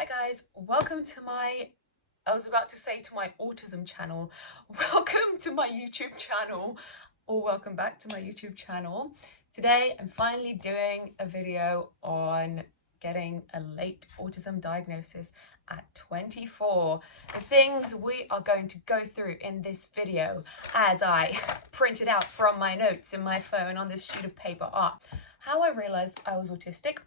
Hi guys, welcome to I was about to say to my autism channel. Welcome to my YouTube channel, or welcome back to my YouTube channel. Today I'm finally doing a video on getting a late autism diagnosis at 24. The things we are going to go through in this video, as I printed out from my notes in my phone on this sheet of paper, are how I realized I was autistic,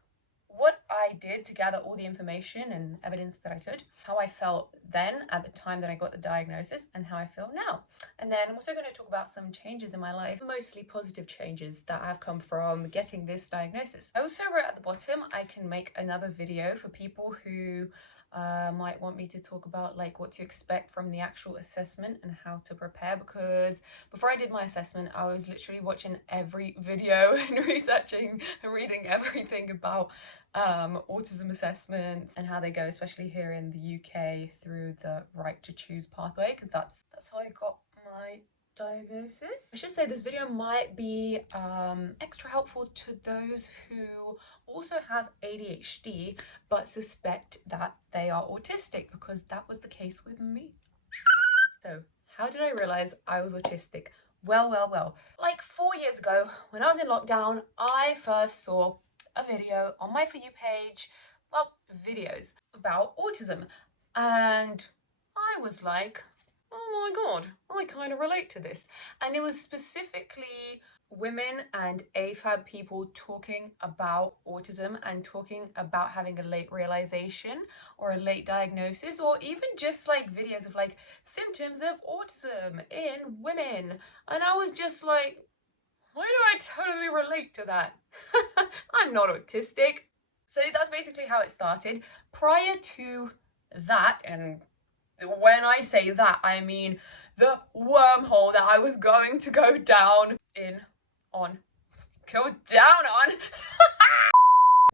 what I did to gather all the information and evidence that I could, how I felt then at the time that I got the diagnosis, and how I feel now. And then I'm also going to talk about some changes in my life, mostly positive changes that have come from getting this diagnosis. I also wrote at the bottom I can make another video for people who might want me to talk about like what to expect from the actual assessment and how to prepare, because before I did my assessment I was literally watching every video and researching and reading everything about autism assessments and how they go, especially here in the UK through the right to choose pathway, because that's how I got my diagnosis. I should say this video might be extra helpful to those who also have ADHD but suspect that they are autistic, because that was the case with me. So how did I realize I was autistic? Well, like 4 years ago when I was in lockdown, I first saw a video on my For You page, well, videos about autism, and I was like, oh my god, I kind of relate to this. And it was specifically women and AFAB people talking about autism and talking about having a late realization or a late diagnosis, or even just like videos of like symptoms of autism in women. And I was just like, why do I totally relate to that? I'm not autistic. So that's basically how it started. Prior to that, and when I say that, I mean the wormhole that I was going to go down on.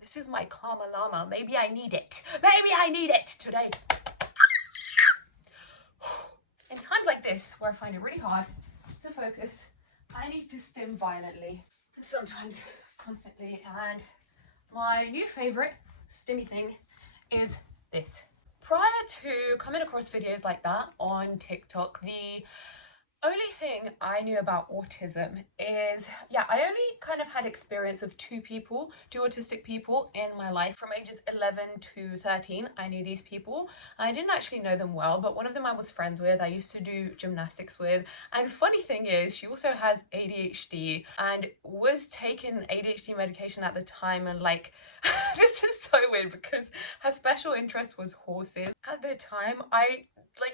This is my karma llama. Maybe I need it. Maybe I need it today. In times like this, where I find it really hard to focus, I need to stim violently. Sometimes constantly. And my new favorite stimmy thing is this. Prior to coming across videos like that on TikTok, the only thing I knew about autism is, I only kind of had experience of two autistic people in my life from ages 11 to 13. I knew these people. I didn't actually know them well, but one of them I was friends with. I used to do gymnastics with. And funny thing is, she also has ADHD and was taking ADHD medication at the time, and like, this is so weird because her special interest was horses. At the time, I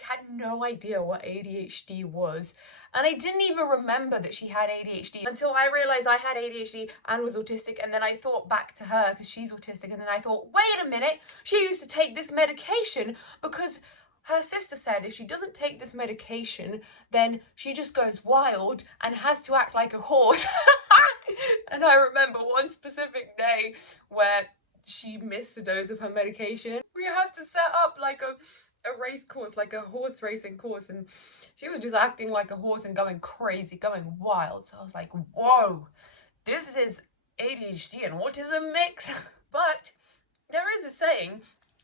had no idea what ADHD was, and I didn't even remember that she had ADHD until I realized I had ADHD and was autistic. And then I thought back to her because she's autistic, and then I thought, wait a minute, she used to take this medication because her sister said if she doesn't take this medication then she just goes wild and has to act like a horse. And I remember one specific day where she missed a dose of her medication. We had to set up like a race course, like a horse racing course, and she was just acting like a horse and going crazy, going wild. So I was like, whoa, this is ADHD and autism mix. But there is a saying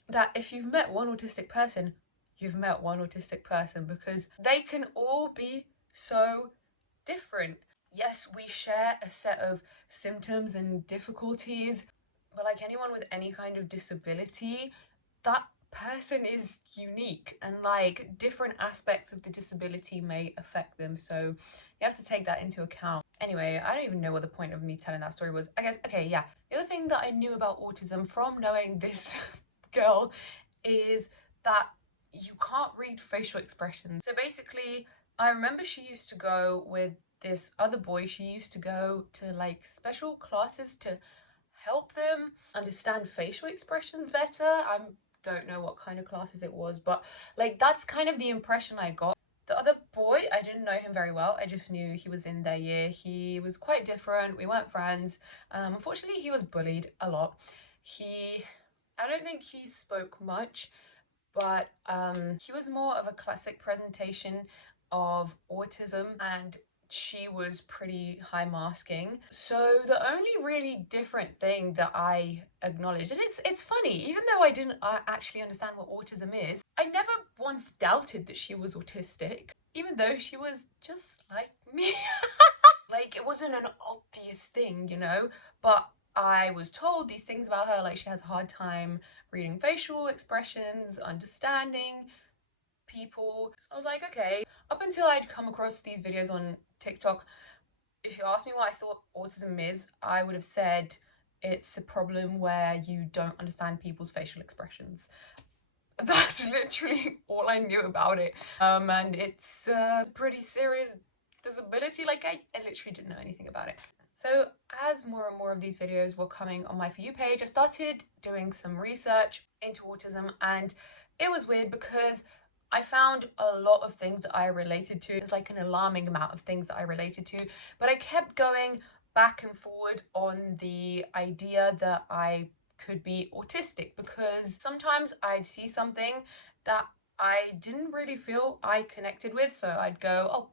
that if you've met one autistic person, you've met one autistic person, because they can all be so different. Yes, we share a set of symptoms and difficulties, but like anyone with any kind of disability, that person is unique, and like different aspects of the disability may affect them, so you have to take that into account. Anyway, I don't even know what the point of me telling that story was. I guess, okay, yeah. The other thing that I knew about autism from knowing this girl is that you can't read facial expressions. So basically, I remember she used to go with this other boy. She used to go to like special classes to help them understand facial expressions better. I don't know what kind of classes it was, but like that's kind of the impression I got. The other boy, I didn't know him very well. I just knew he was in their year. He was quite different. We weren't friends. Unfortunately, he was bullied a lot. I don't think he spoke much, but he was more of a classic presentation of autism, and she was pretty high masking. So the only really different thing that I acknowledged, and it's funny, even though I didn't actually understand what autism is, I never once doubted that she was autistic, even though she was just like me. Like, it wasn't an obvious thing, you know, but I was told these things about her, like she has a hard time reading facial expressions, understanding people. So I was like, okay. Up until I'd come across these videos on TikTok, if you asked me what I thought autism is, I would have said it's a problem where you don't understand people's facial expressions. That's literally all I knew about it. And it's a pretty serious disability. Like, I literally didn't know anything about it. So as more and more of these videos were coming on my For You page, I started doing some research into autism, and it was weird because I found a lot of things that I related to. It's like an alarming amount of things that I related to, but I kept going back and forward on the idea that I could be autistic, because sometimes I'd see something that I didn't really feel I connected with, so I'd go, oh,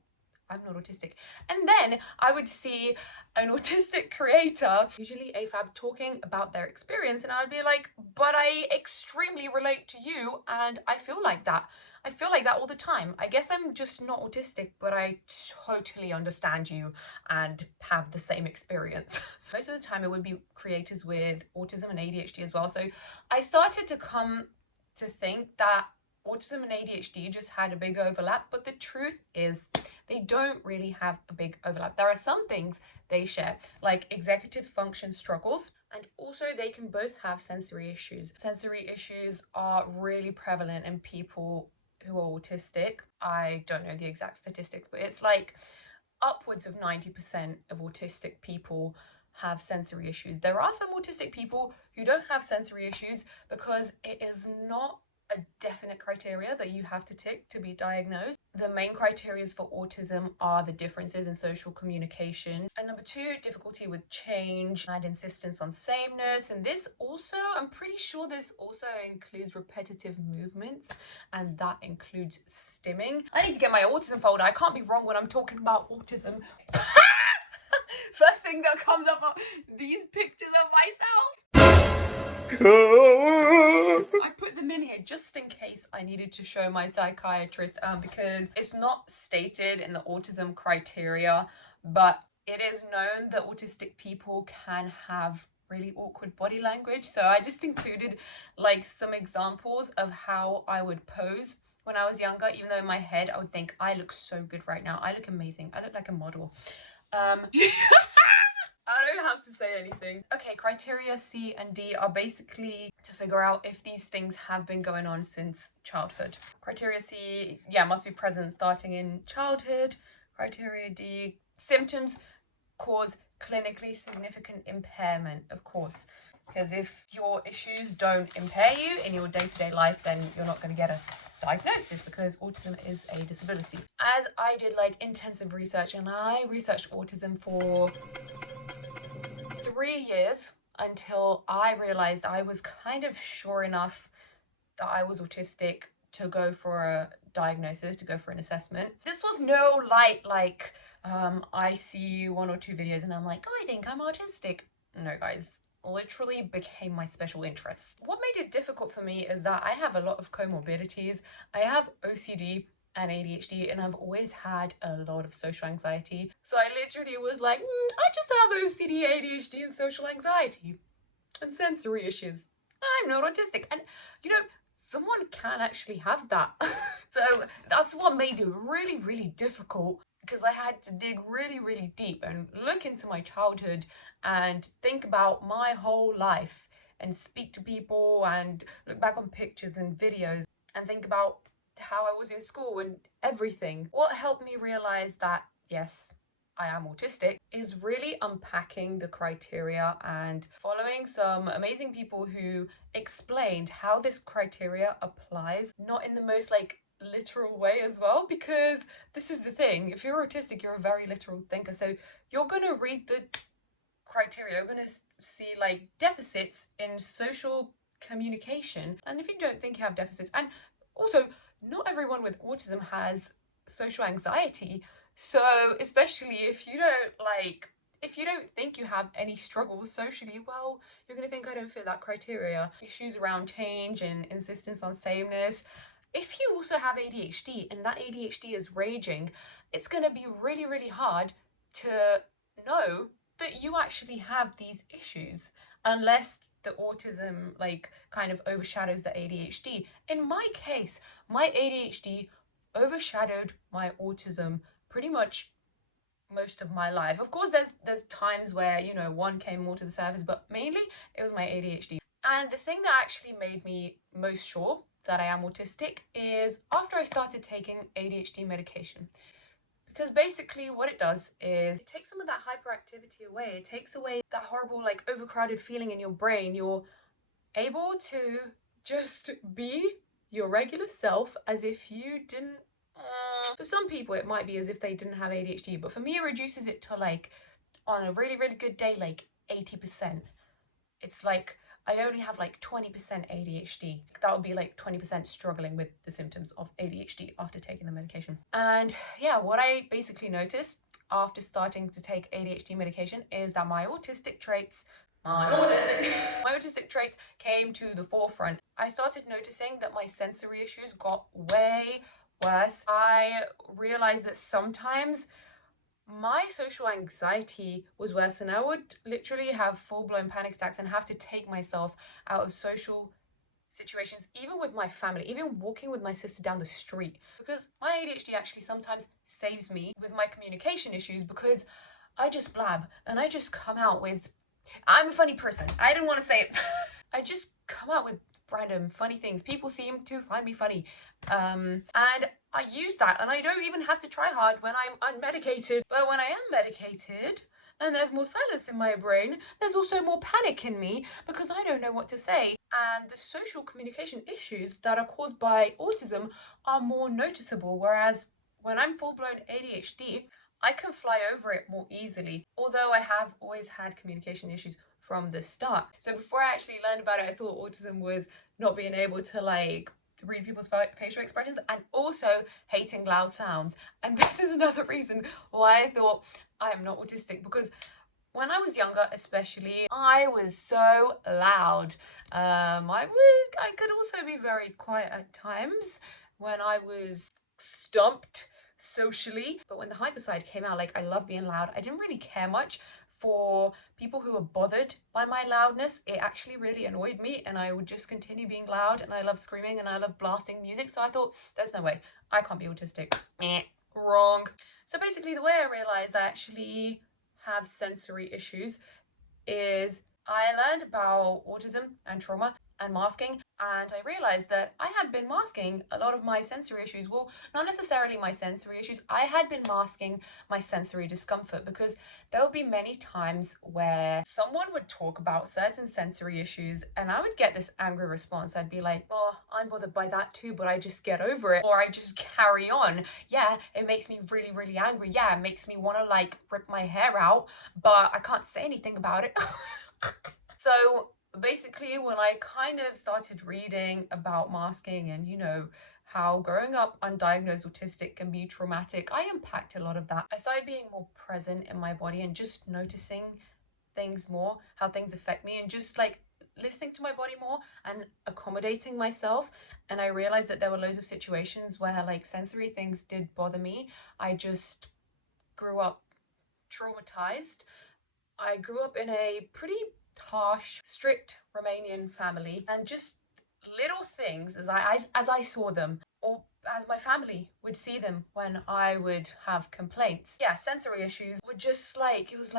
I'm not autistic. And then I would see an autistic creator, usually AFAB, talking about their experience, and I would be like, but I extremely relate to you and I feel like that. I feel like that all the time. I guess I'm just not autistic, but I totally understand you and have the same experience. Most of the time it would be creators with autism and ADHD as well. So I started to come to think that autism and ADHD just had a big overlap, but the truth is they don't really have a big overlap. There are some things they share, like executive function struggles, and also they can both have sensory issues. Sensory issues are really prevalent in people who are autistic. I don't know the exact statistics, but it's like upwards of 90% of autistic people have sensory issues. There are some autistic people who don't have sensory issues because it is not a definite criteria that you have to tick to be diagnosed. The main criteria for autism are the differences in social communication, and number two, difficulty with change and insistence on sameness. And this also, I'm pretty sure this also includes repetitive movements, and that includes stimming. I need to get my autism folder. I can't be wrong when I'm talking about autism. First thing that comes up are these pictures of myself. I put them in here just in case I needed to show my psychiatrist, because it's not stated in the autism criteria, but it is known that autistic people can have really awkward body language. So I just included like some examples of how I would pose when I was younger, even though in my head I would think, I look so good right now, I look amazing, I look like a model. I don't have to say anything. Okay, criteria C and D are basically to figure out if these things have been going on since childhood. Criteria C, yeah, must be present starting in childhood. Criteria D, symptoms cause clinically significant impairment, of course. Because if your issues don't impair you in your day-to-day life, then you're not going to get a diagnosis, because autism is a disability. As I did like intensive research, and I researched autism for 3 years until I realized I was kind of sure enough that I was autistic to go for a diagnosis, to go for an assessment. This was no light, like, I see 1 or 2 videos and I'm like, oh, I think I'm autistic. No, guys, literally became my special interest. What made it difficult for me is that I have a lot of comorbidities. I have OCD and ADHD, and I've always had a lot of social anxiety. So I literally was like, I just have OCD, ADHD, and social anxiety, and sensory issues. I'm not autistic. And you know, someone can actually have that. So that's what made it really, really difficult, because I had to dig really, really deep and look into my childhood and think about my whole life and speak to people and look back on pictures and videos and think about how I was in school and everything. What helped me realize that, yes, I am autistic, is really unpacking the criteria and following some amazing people who explained how this criteria applies, not in the most like literal way as well, because this is the thing, if you're autistic, you're a very literal thinker, so you're gonna read the criteria, you're gonna see like deficits in social communication, and if you don't think you have deficits, and also not everyone with autism has social anxiety, So especially if you don't think you have any struggles socially, well, you're going to think I don't fit that criteria. Issues around change and insistence on sameness. If you also have ADHD and that ADHD is raging, it's going to be really, really hard to know that you actually have these issues unless the autism kind of overshadows the ADHD. In my case, my ADHD overshadowed my autism pretty much most of my life. Of course, there's times where, one came more to the surface, but mainly it was my ADHD. And the thing that actually made me most sure that I am autistic is after I started taking ADHD medication. Because basically what it does is it takes some of that hyperactivity away. It takes away that horrible overcrowded feeling in your brain. You're able to just be your regular self as if you didn't. For some people it might be as if they didn't have ADHD, but for me it reduces it to on a really, really good day 80%. It's I only have 20% ADHD. That would be 20% struggling with the symptoms of ADHD after taking the medication. And yeah, what I basically noticed after starting to take ADHD medication is that my autistic traits came to the forefront. I started noticing that my sensory issues got way worse. I realized that sometimes my social anxiety was worse, and I would literally have full-blown panic attacks and have to take myself out of social situations, even with my family, even walking with my sister down the street, because my ADHD actually sometimes saves me with my communication issues, because I just blab and I just come out with, I'm a funny person. I didn't want to say it. I just come out with random funny things. People seem to find me funny. And I use that, and I don't even have to try hard when I'm unmedicated. But when I am medicated and there's more silence in my brain, there's also more panic in me because I don't know what to say. And the social communication issues that are caused by autism are more noticeable, whereas when I'm full-blown ADHD, I can fly over it more easily, although I have always had communication issues from the start. So before I actually learned about it, I thought autism was not being able to read people's facial expressions and also hating loud sounds. And this is another reason why I thought I am not autistic, because when I was younger especially, I was so loud. I could also be very quiet at times when I was stumped socially. But when the hyper side came out, I love being loud. I didn't really care much for people who were bothered by my loudness. It actually really annoyed me, and I would just continue being loud, and I love screaming and I love blasting music. So I thought, there's no way I can't be autistic. Wrong. So basically the way I realized I actually have sensory issues is I learned about autism and trauma and masking, and I realized that I had been masking a lot of my sensory issues. Well, not necessarily my sensory issues, I had been masking my sensory discomfort, because there would be many times where someone would talk about certain sensory issues and I would get this angry response. I'd be like, oh, I'm bothered by that too, but I just get over it, or I just carry on. Yeah, it makes me really, really angry. Yeah, it makes me want to rip my hair out, but I can't say anything about it. So basically, when I kind of started reading about masking and how growing up undiagnosed autistic can be traumatic, I unpacked a lot of that. I started being more present in my body and just noticing things more, how things affect me, and just listening to my body more and accommodating myself. And I realized that there were loads of situations where sensory things did bother me. I just grew up traumatized. I grew up in a pretty harsh, strict Romanian family, and just little things as I saw them, or as my family would see them when I would have complaints. Yeah, sensory issues were just it was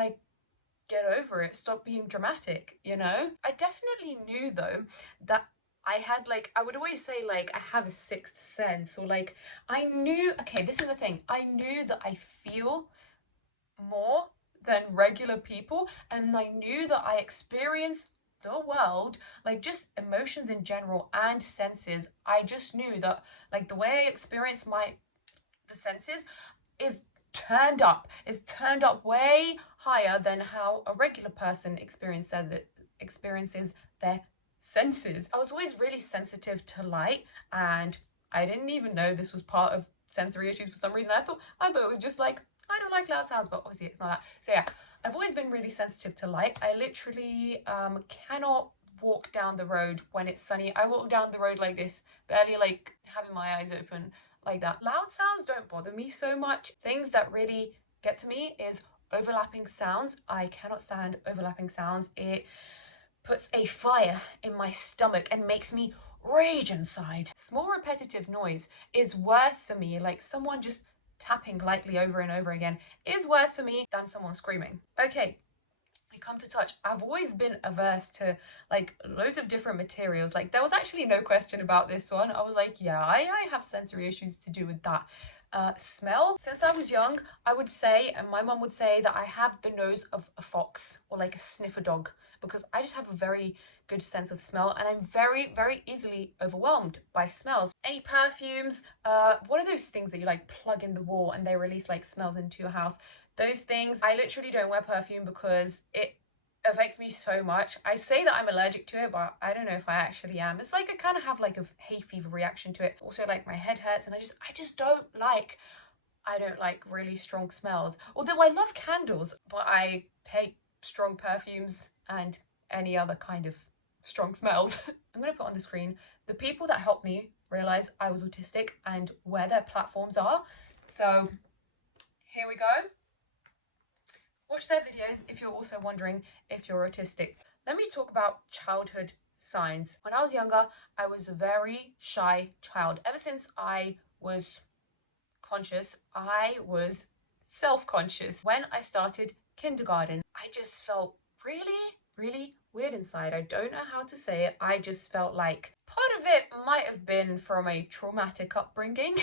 get over it, stop being dramatic, I definitely knew though that I had I would always say I have a sixth sense, or I knew, okay, this is the thing, I knew that I feel more than regular people, and I knew that I experience the world, just emotions in general and senses. I just knew that the way I experience the senses is turned up way higher than how a regular person experiences their senses. I was always really sensitive to light, and I didn't even know this was part of sensory issues for some reason. I thought it was just I don't like loud sounds, but obviously it's not that. So yeah, I've always been really sensitive to light. I literally cannot walk down the road when it's sunny. I walk down the road like this, barely like having my eyes open like that. Loud sounds don't bother me so much. Things that really get to me is overlapping sounds. I cannot stand overlapping sounds. It puts a fire in my stomach and makes me rage inside. Small repetitive noise is worse for me, like someone just tapping lightly over and over again is worse for me than someone screaming. Okay, we come to touch. I've always been averse to like loads of different materials. Like there was actually no question about this one. I was like, yeah, I have sensory issues to do with that. Smell. Since I was young, I would say, and my mum would say, that I have the nose of a fox or like a sniffer dog, because I just have a very good sense of smell, and I'm very, very easily overwhelmed by smells. Any perfumes, what are those things that you like plug in the wall and they release like smells into your house? Those things, I literally don't wear perfume because it affects me so much. I say that I'm allergic to it, but I don't know if I actually am. It's like I kind of have like a hay fever reaction to it. Also, like my head hurts, and I just don't like really strong smells. Although I love candles, but I hate strong perfumes and any other kind of strong smells. I'm going to put on the screen the people that helped me realize I was autistic and where their platforms are. So here we go. Watch their videos if you're also wondering if you're autistic. Let me talk about childhood signs. When I was younger, I was a very shy child. Ever since I was conscious, I was self-conscious. When I started kindergarten, I just felt really weird inside. I don't know how to say it. I just felt like part of it might have been from a traumatic upbringing,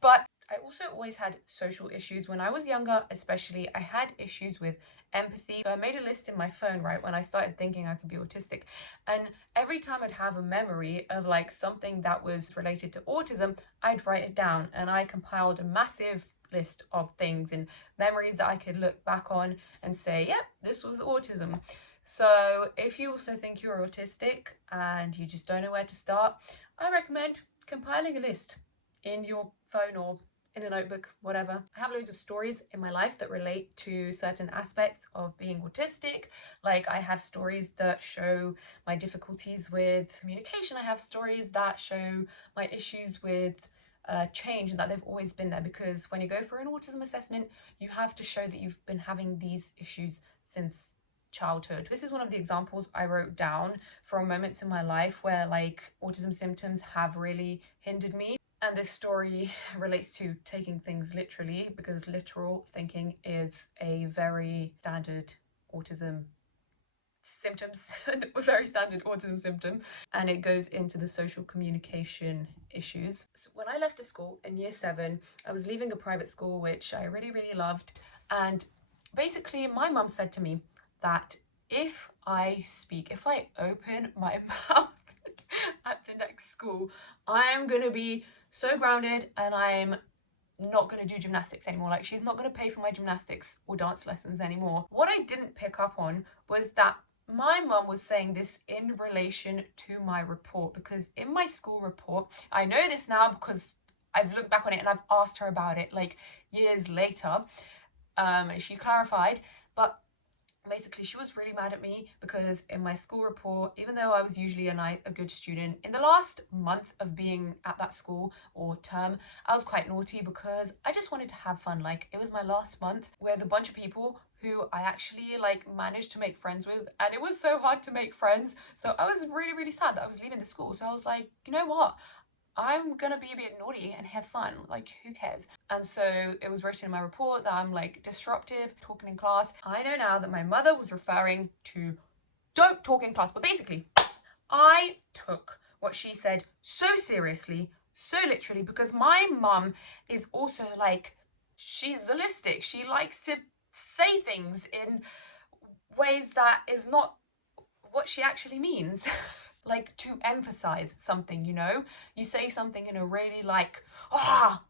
but I also always had social issues. When I was younger, especially, I had issues with empathy. So I made a list in my phone, right, when I started thinking I could be autistic. And every time I'd have a memory of like something that was related to autism, I'd write it down, and I compiled a massive list of things and memories that I could look back on and say, yep, this was autism. So if you also think you're autistic and you just don't know where to start, I recommend compiling a list in your phone or in a notebook, whatever. I have loads of stories in my life that relate to certain aspects of being autistic. Like I have stories that show my difficulties with communication. I have stories that show my issues with change, and that they've always been there, because when you go for an autism assessment, you have to show that you've been having these issues since childhood. This is one of the examples I wrote down from moments in my life where like autism symptoms have really hindered me. And this story relates to taking things literally, because literal thinking is a very standard autism symptoms, a very standard autism symptom, and it goes into the social communication issues. So when I left the school in year 7, I was leaving a private school which I really loved, and basically my mum said to me that if I open my mouth at the next school, I'm gonna be so grounded and I'm not going to do gymnastics anymore. Like, she's not going to pay for my gymnastics or dance lessons anymore. What I didn't pick up on was that my mum was saying this in relation to my report, because in my school report, I know this now because I've looked back on it and I've asked her about it like years later. She clarified, but basically she was really mad at me because in my school report, even though I was usually a good student, in the last month of being at that school or term, I was quite naughty because I just wanted to have fun. Like, it was my last month with a bunch of people who I actually like managed to make friends with, and it was so hard to make friends. So I was really sad that I was leaving the school. So I was like, you know what? I'm gonna be a bit naughty and have fun, like who cares? And so it was written in my report that I'm like disruptive, talking in class. I know now that my mother was referring to don't talk in class, but basically I took what she said so seriously, so literally, because my mum is also like, she's holistic. She likes to say things in ways that is not what she actually means. Like, to emphasize something, you know? You say something in a really like,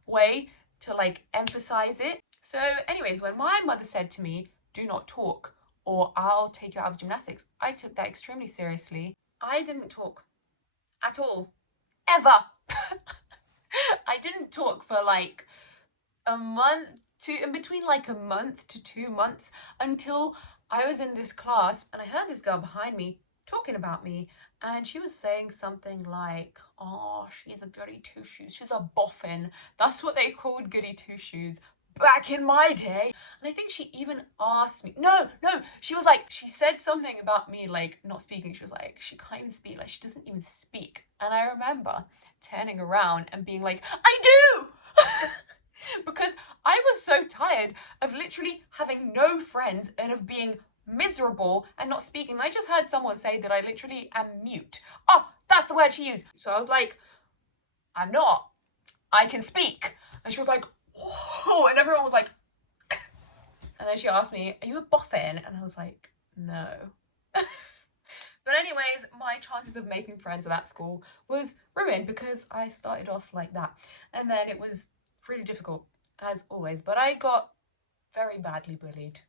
way to like emphasize it. So anyways, when my mother said to me, do not talk or I'll take you out of gymnastics, I took that extremely seriously. I didn't talk at all, ever. I didn't talk for like a month in between like a month to 2 months, until I was in this class and I heard this girl behind me talking about me, and she was saying something like, oh, she's a goody two shoes, she's a boffin. That's what they called goody two shoes back in my day. And I think she even asked me, no, she was like, she said something about me like not speaking. She was like, she can't even speak, like she doesn't even speak. And I remember turning around and being like, I do! Because I was so tired of literally having no friends and of being miserable and not speaking. I just heard someone say that I literally am mute. Oh, that's the word she used. So I was like, I'm not. I can speak. And she was like, whoa, and everyone was like, and then she asked me, are you a boffin? And I was like, no. But anyways, my chances of making friends at that school was ruined because I started off like that. And then it was really difficult, as always. But I got very badly bullied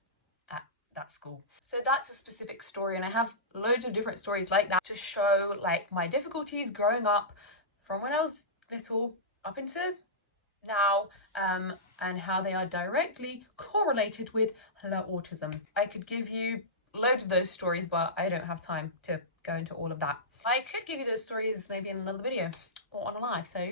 at that school. So that's a specific story, and I have loads of different stories like that to show like my difficulties growing up from when I was little up into now, and how they are directly correlated with autism. I could give you loads of those stories, but I don't have time to go into all of that. I could give you those stories maybe in another video or on a live, so you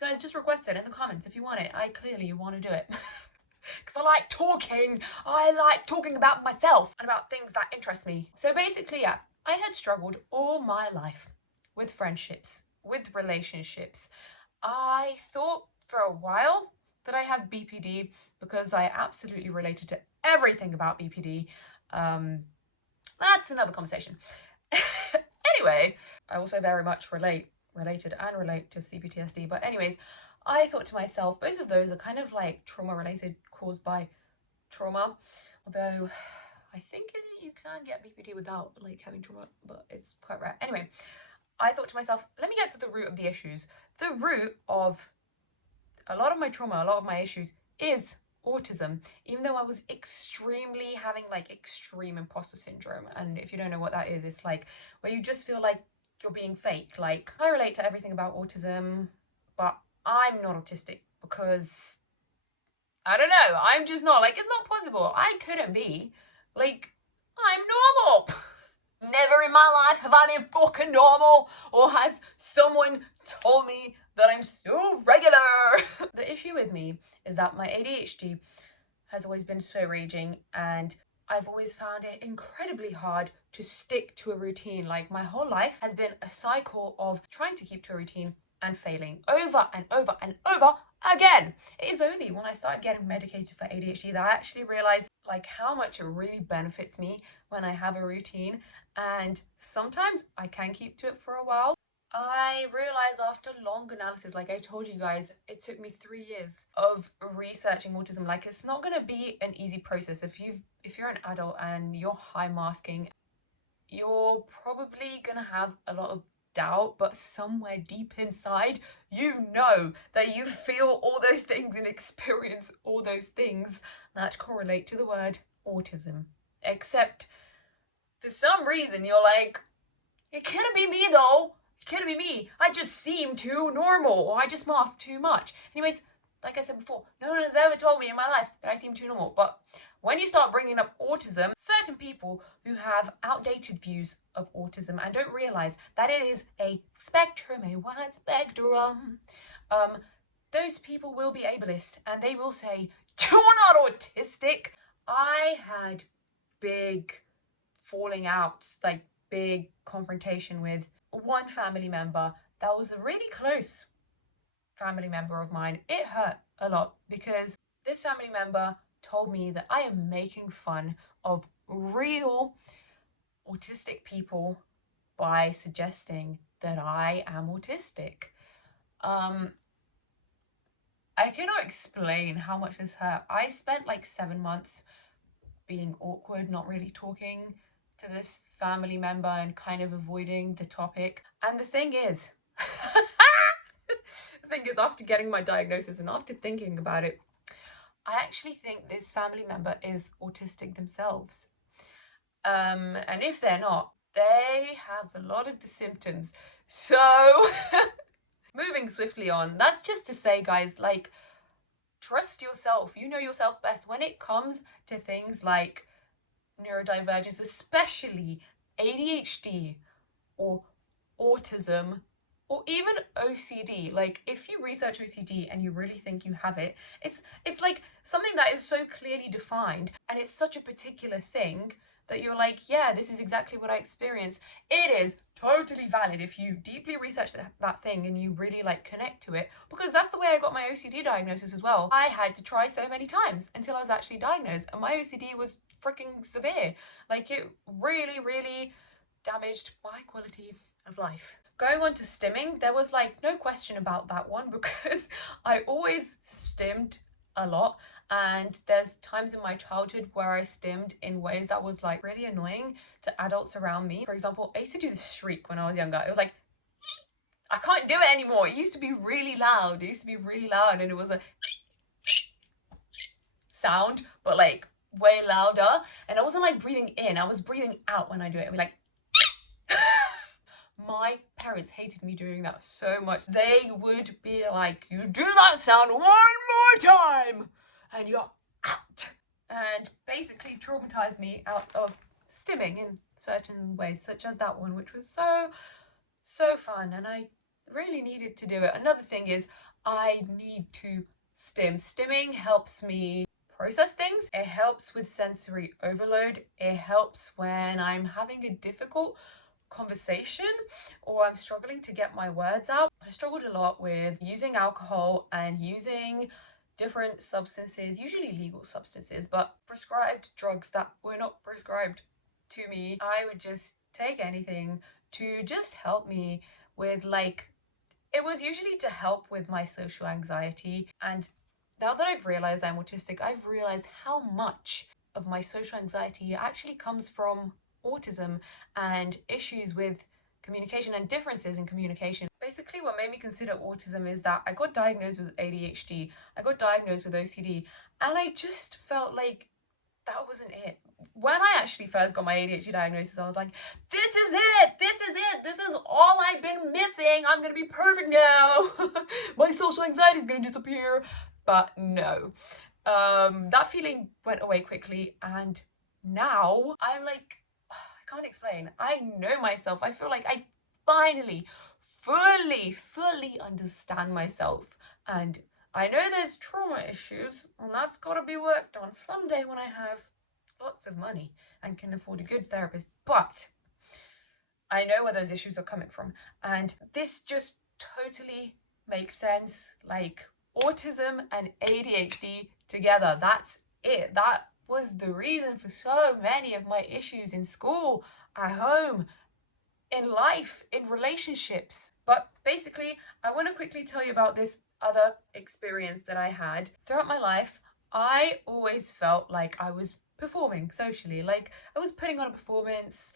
guys just request it in the comments if you want it. I clearly want to do it. Because I like talking about myself and about things that interest me. So basically, yeah, I had struggled all my life with friendships, with relationships. I thought for a while that I had BPD because I absolutely related to everything about BPD. That's another conversation. Anyway, I also very much relate to CPTSD. But anyways, I thought to myself, both of those are kind of like trauma related, caused by trauma. Although I think you can get BPD without like having trauma, but it's quite rare. Anyway, I thought to myself, let me get to the root of the issues. The root of a lot of my trauma, a lot of my issues is autism, even though I was extremely having like extreme imposter syndrome. And if you don't know what that is, it's like where you just feel like you're being fake. Like, I relate to everything about autism, but I'm not autistic because I don't know, I'm just not, like, it's not possible. I couldn't be. Like, I'm normal. Never in my life have I been fucking normal, or has someone told me that I'm so regular. The issue with me is that my ADHD has always been so raging, and I've always found it incredibly hard to stick to a routine. Like, my whole life has been a cycle of trying to keep to a routine and failing over and over and over again. It is only when I started getting medicated for ADHD that I actually realized like how much it really benefits me when I have a routine, and sometimes I can keep to it for a while. I realized after long analysis, like I told you guys, it took me 3 years of researching autism. Like, it's not going to be an easy process. If you're an adult and you're high masking, you're probably going to have a lot of doubt, but somewhere deep inside, you know that you feel all those things and experience all those things that correlate to the word autism. Except for some reason, you're like, it couldn't be me though. It couldn't be me. I just seem too normal, or I just mask too much. Anyways, like I said before, no one has ever told me in my life that I seem too normal. But when you start bringing up autism, certain people who have outdated views of autism and don't realize that it is a spectrum, a wide spectrum, those people will be ableist and they will say, you're not autistic. I had big falling out, like big confrontation with one family member that was a really close family member of mine. It hurt a lot because this family member told me that I am making fun of real autistic people by suggesting that I am autistic. I cannot explain how much this hurt. I spent like 7 months being awkward, not really talking to this family member and kind of avoiding the topic. And the thing is, after getting my diagnosis and after thinking about it, I actually think this family member is autistic themselves. And if they're not, they have a lot of the symptoms. So, moving swiftly on, that's just to say, guys, like, trust yourself. You know yourself best when it comes to things like neurodivergence, especially ADHD or autism or even OCD. Like, if you research OCD and you really think you have it, it's like something that is so clearly defined and it's such a particular thing that you're like, yeah, this is exactly what I experience. It is totally valid if you deeply research that thing and you really like connect to it, because that's the way I got my OCD diagnosis as well. I had to try so many times until I was actually diagnosed, and my OCD was freaking severe. Like, it really, really damaged my quality of life. Going on to stimming, there was like no question about that one because I always stimmed a lot, and there's times in my childhood where I stimmed in ways that was like really annoying to adults around me. For example, I used to do the shriek when I was younger. It was like, I can't do it anymore. It used to be really loud. And it was a sound, but like way louder. And I wasn't like breathing in, I was breathing out when I do it. It was like my parents hated me doing that so much. They would be like, you do that sound one more time and you're out. And basically traumatized me out of stimming in certain ways, such as that one, which was so fun, and I really needed to do it. Another thing is I need to stim. Stimming helps me process things. It helps with sensory overload. It helps when I'm having a difficult conversation or I'm struggling to get my words out. I struggled a lot with using alcohol and using different substances, usually legal substances, but prescribed drugs that were not prescribed to me. I would just take anything to just help me with, like, it was usually to help with my social anxiety. And now that I've realized I'm autistic, I've realized how much of my social anxiety actually comes from autism and issues with communication and differences in communication. Basically, what made me consider autism is that I got diagnosed with ADHD, I got diagnosed with OCD, and I just felt like that wasn't it. When I actually first got my ADHD diagnosis, I was like, this is it, all I've been missing, I'm gonna be perfect now. My social anxiety is gonna disappear. But no, that feeling went away quickly, and now I'm like, I can't explain. I know myself. I feel like I finally fully understand myself, and I know there's trauma issues, and that's gotta be worked on someday when I have lots of money and can afford a good therapist. But I know where those issues are coming from, and this just totally makes sense. Like, autism and ADHD together, that's it. That was the reason for so many of my issues in school, at home, in life, in relationships. But basically, I want to quickly tell you about this other experience that I had. Throughout my life, I always felt like I was performing socially, like I was putting on a performance,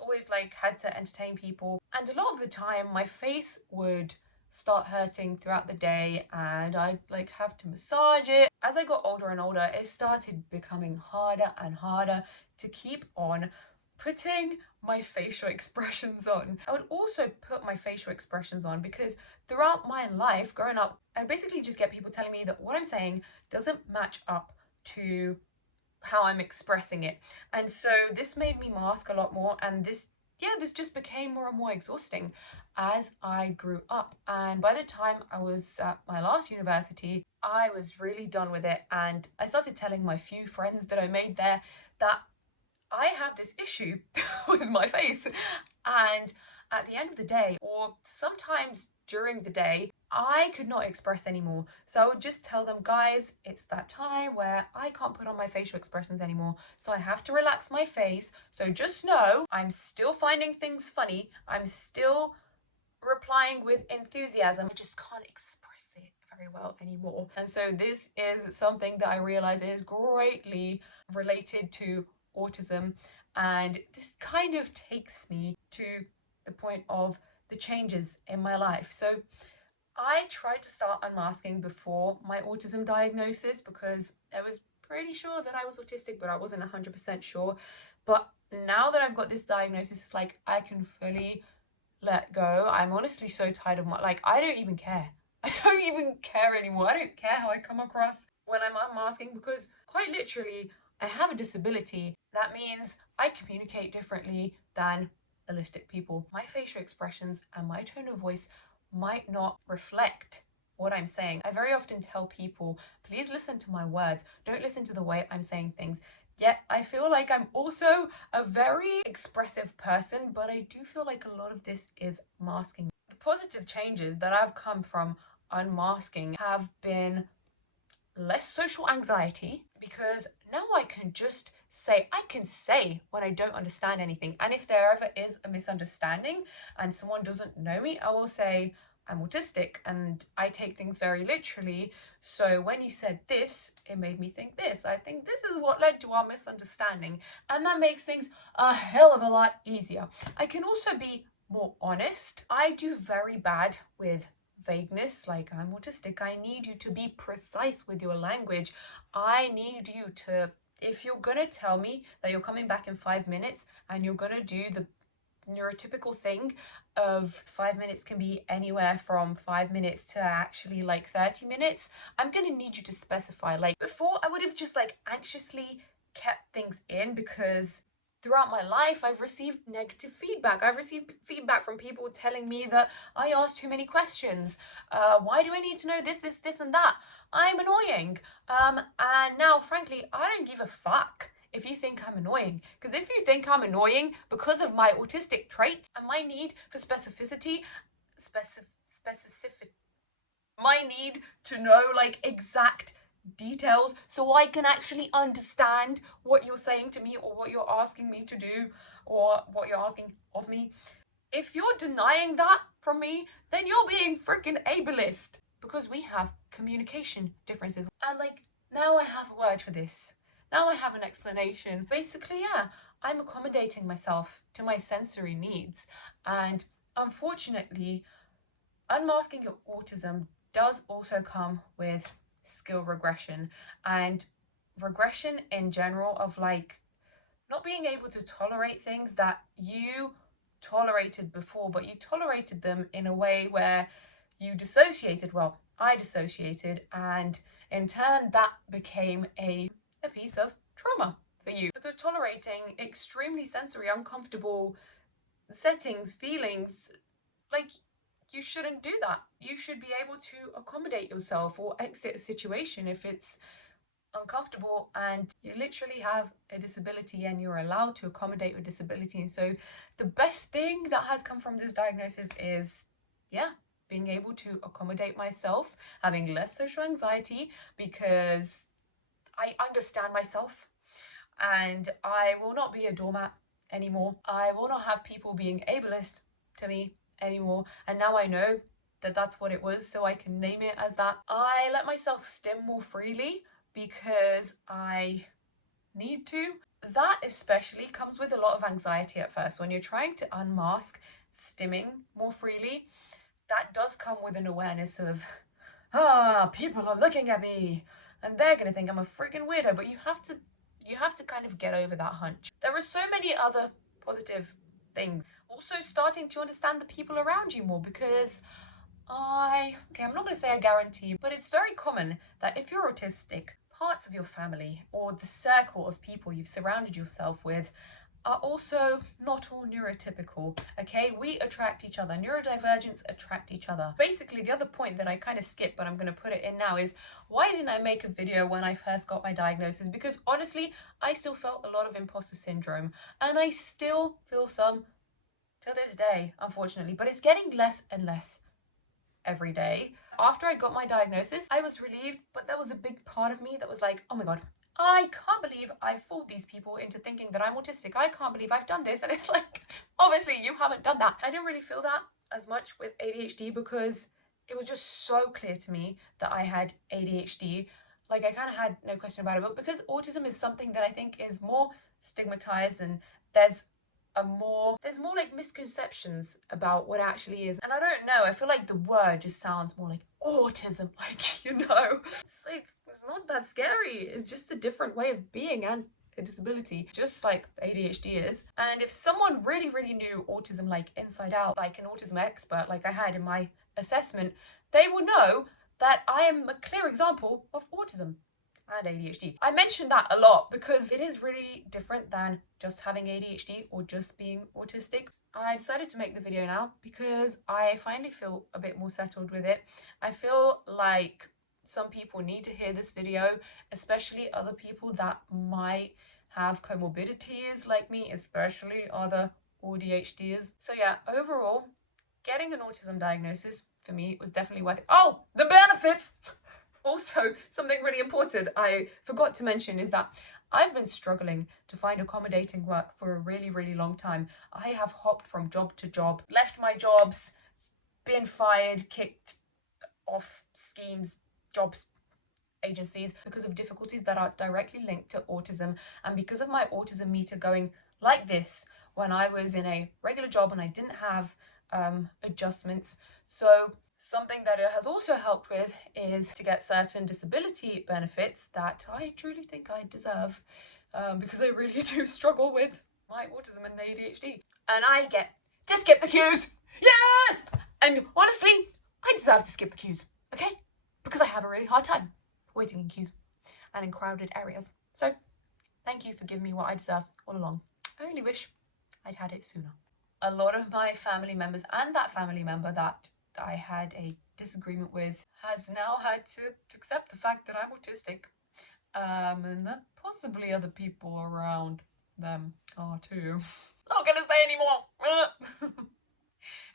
always like had to entertain people, and a lot of the time my face would start hurting throughout the day and I'd like have to massage it. As I got older and older, it started becoming harder and harder to keep on putting my facial expressions on. I would also put my facial expressions on because throughout my life growing up, I basically just get people telling me that what I'm saying doesn't match up to how I'm expressing it. And so this made me mask a lot more, and this just became more and more exhausting as I grew up. And by the time I was at my last university, I was really done with it, and I started telling my few friends that I made there that I have this issue with my face. And at the end of the day, or sometimes during the day, I could not express anymore. So I would just tell them, guys, it's that time where I can't put on my facial expressions anymore. So I have to relax my face. So just know I'm still finding things funny. I'm still replying with enthusiasm. I just can't express it very well anymore. And so this is something that I realize is greatly related to autism. And this kind of takes me to the point of the changes in my life. So I tried to start unmasking before my autism diagnosis because I was pretty sure that I was autistic, but I wasn't 100% sure. But now that I've got this diagnosis, it's like I can fully let go. I'm honestly so tired of I don't even care. I don't even care anymore. I don't care how I come across when I'm unmasking, because quite literally, I have a disability. That means I communicate differently than holistic people. My facial expressions and my tone of voice might not reflect what I'm saying. I very often tell people, please listen to my words. Don't listen to the way I'm saying things. Yet I feel like I'm also a very expressive person, but I do feel like a lot of this is masking. The positive changes that have come from unmasking have been less social anxiety, because now I can just say, I can say when I don't understand anything. And if there ever is a misunderstanding and someone doesn't know me, I will say, I'm autistic and I take things very literally. So when you said this, it made me think this. I think this is what led to our misunderstanding. And that makes things a hell of a lot easier. I can also be more honest. I do very bad with vagueness, like I'm autistic. I need you to be precise with your language. I need you to, if you're gonna tell me that you're coming back in 5 minutes and you're gonna do the neurotypical thing of 5 minutes can be anywhere from 5 minutes to actually like 30 minutes, I'm gonna need you to specify. Like before, I would have just like anxiously kept things in, because throughout my life, I've received negative feedback. I've received feedback from people telling me that I ask too many questions. Why do I need to know this, and that? I'm annoying. And now, frankly, I don't give a fuck if you think I'm annoying. Because if you think I'm annoying because of my autistic traits and my need for specificity, my need to know like exact details so I can actually understand what you're saying to me or what you're asking me to do or what you're asking of me. If you're denying that from me, then you're being freaking ableist, because we have communication differences. And like, now I have a word for this. Now I have an explanation. Basically, yeah, I'm accommodating myself to my sensory needs. And unfortunately, unmasking your autism does also come with skill regression, and regression in general of like not being able to tolerate things that you tolerated before, but you tolerated them in a way where you dissociated. Well, I dissociated, and in turn that became a piece of trauma for you, because tolerating extremely sensory uncomfortable settings, feelings, like, you shouldn't do that. You should be able to accommodate yourself or exit a situation if it's uncomfortable, and you literally have a disability and you're allowed to accommodate your disability. And so the best thing that has come from this diagnosis is, yeah, being able to accommodate myself, having less social anxiety, because I understand myself and I will not be a doormat anymore. I will not have people being ableist to me anymore. And now I know that that's what it was, so I can name it as that. I let myself stim more freely because I need to. That especially comes with a lot of anxiety at first. When you're trying to unmask stimming more freely, that does come with an awareness of, people are looking at me and they're gonna think I'm a freaking weirdo. But you have to kind of get over that hunch. There are so many other positive things. Also starting to understand the people around you more, because I'm not going to say I guarantee, but it's very common that if you're autistic, parts of your family or the circle of people you've surrounded yourself with are also not all neurotypical, okay? We attract each other. Neurodivergents attract each other. Basically, the other point that I kind of skipped, but I'm going to put it in now, is why didn't I make a video when I first got my diagnosis? Because honestly, I still felt a lot of imposter syndrome, and I still feel some to this day, unfortunately, but it's getting less and less every day. After I got my diagnosis, I was relieved, but there was a big part of me that was like, oh my god, I can't believe I've fooled these people into thinking that I'm autistic. I can't believe I've done this. And it's like, obviously you haven't done that. I didn't really feel that as much with ADHD because it was just so clear to me that I had ADHD. Like, I kind of had no question about it, but because autism is something that I think is more stigmatized, and there's more like misconceptions about what it actually is. And I don't know, I feel like the word just sounds more like autism, like, you know, it's like, it's not that scary. It's just a different way of being and a disability, just like ADHD is. And if someone really knew autism like inside out, like an autism expert like I had in my assessment, they will know that I am a clear example of autism and ADHD. I mentioned that a lot because it is really different than just having ADHD or just being autistic. I decided to make the video now because I finally feel a bit more settled with it. I feel like some people need to hear this video, especially other people that might have comorbidities like me, especially other ADHDers. So yeah, overall, getting an autism diagnosis for me was definitely worth it. Oh, the benefits! Also, something really important I forgot to mention is that I've been struggling to find accommodating work for a really, really long time. I have hopped from job to job, left my jobs, been fired, kicked off schemes, jobs, agencies because of difficulties that are directly linked to autism, and because of my autism meter going like this when I was in a regular job and I didn't have adjustments. So something that it has also helped with is to get certain disability benefits that I truly think I deserve, because I really do struggle with my autism and ADHD. And I get to skip the queues! Yes! And honestly, I deserve to skip the queues, okay? Because I have a really hard time waiting in queues and in crowded areas. So thank you for giving me what I deserve all along. I only wish I'd had it sooner. A lot of my family members and that family member that I had a disagreement with has now had to accept the fact that I'm autistic, and that possibly other people around them are too. Not gonna say anymore.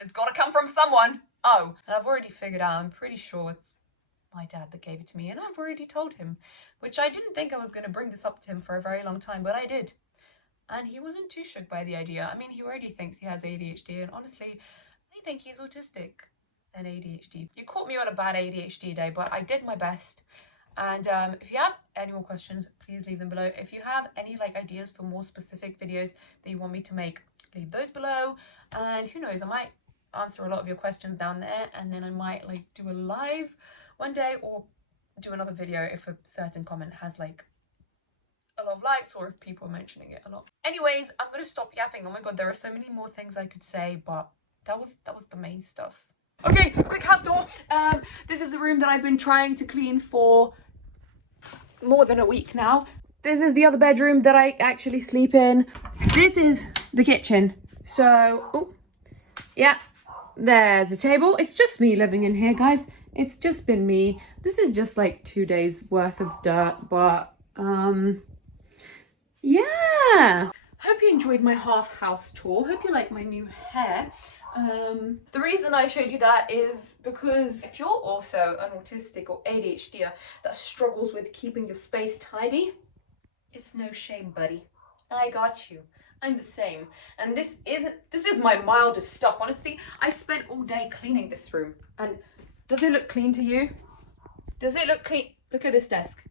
It's gotta come from someone. Oh, and I've already figured out, I'm pretty sure it's my dad that gave it to me, and I've already told him, which I didn't think I was going to bring this up to him for a very long time, but I did. And he wasn't too shook by the idea. I mean, he already thinks he has ADHD, and honestly, I think he's autistic and ADHD. You caught me on a bad ADHD day, but I did my best. And if you have any more questions, please leave them below. If you have any ideas for more specific videos that you want me to make, leave those below. And who knows, I might answer a lot of your questions down there, and then I might do a live one day or do another video if a certain comment has a lot of likes or if people are mentioning it a lot. Anyways, I'm gonna stop yapping. Oh my god, there are so many more things I could say, but that was the main stuff. Okay, quick house tour. This is the room that I've been trying to clean for more than a week now. This is the other bedroom that I actually sleep in. This is the kitchen. So, oh, yeah, there's the table. It's just me living in here, guys. It's just been me. This is just 2 days worth of dirt, but yeah. Hope you enjoyed my half house tour. Hope you like my new hair. The reason I showed you that is because if you're also an autistic or ADHDer that struggles with keeping your space tidy, it's no shame, buddy. I got you. I'm the same. And this is my mildest stuff. Honestly, I spent all day cleaning this room, and does it look clean to you? Does it look clean? Look at this desk.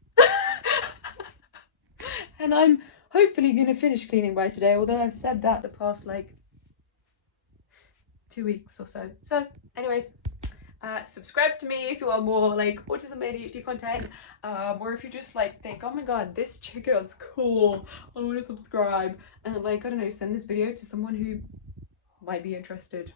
And I'm hopefully going to finish cleaning by today, although I've said that the past 2 weeks or so. So anyways, subscribe to me if you want more autism ADHD content, or if you just think, oh my god, this chick is cool, I want to subscribe, and I don't know, send this video to someone who might be interested.